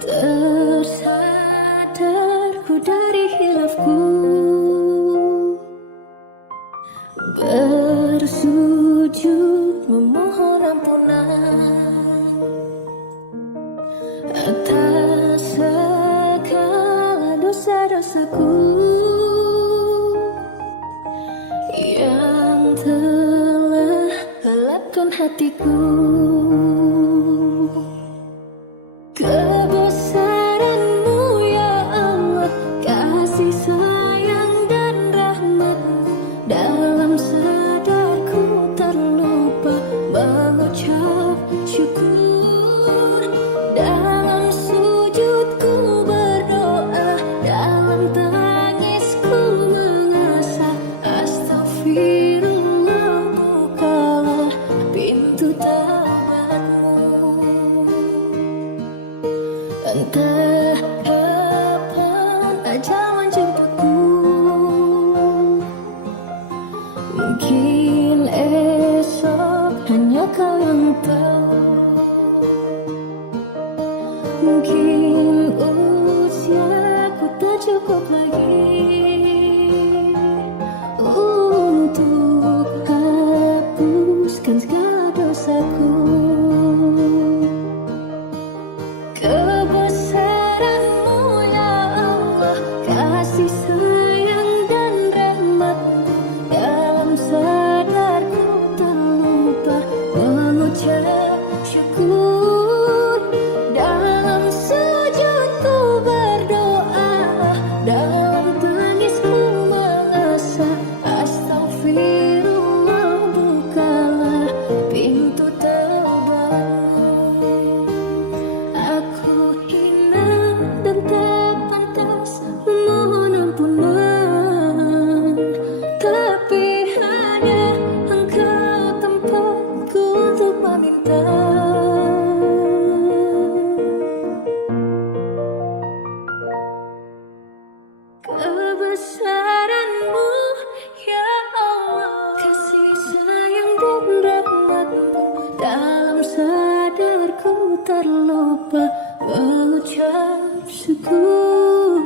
Tersadarku dari hilafku, bersujud memohon ampunan atas segala dosa-dosaku yang telah gelapkan hatiku. Kebesaran-Mu ya Allah, kasih sayang dan rahmat-Mu, dalam sadarku terlupa mengucap syukur. Dalam sujudku berdoa, dalam tangisku mengasah, astagfirullah, bukalah pintu taubat-Mu. Entah kapan ajal menjemputku, mungkin esok hanya Kau yang tahu. Mungkin usiaku tak cukup lagi untuk hapuskan segala dosaku. Kebesaran-Mu ya Allah, kasih sayang dan rahmat-Mu, dalam sadarku terlupa mengucap syukur. Dalam sujudku berdoa, dalam tangisku mengasah, astagfirullah, bukalah pintu taubat-Mu. Aku hina dan tak pantas memohon ampunan, tapi hanya Engkau tempatku untuk meminta. Kebesaran-Mu ya Allah, kasih sayang dan rahmat-Mu, dalam sadarku terlupa mengucap syukur.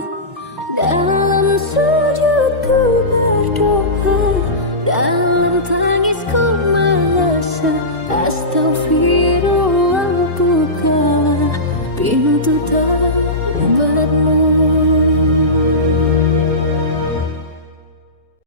Dalam sujudku berdoa, dalam tangisku mengasah, astagfirullah, bukalah pintu taubat-Mu.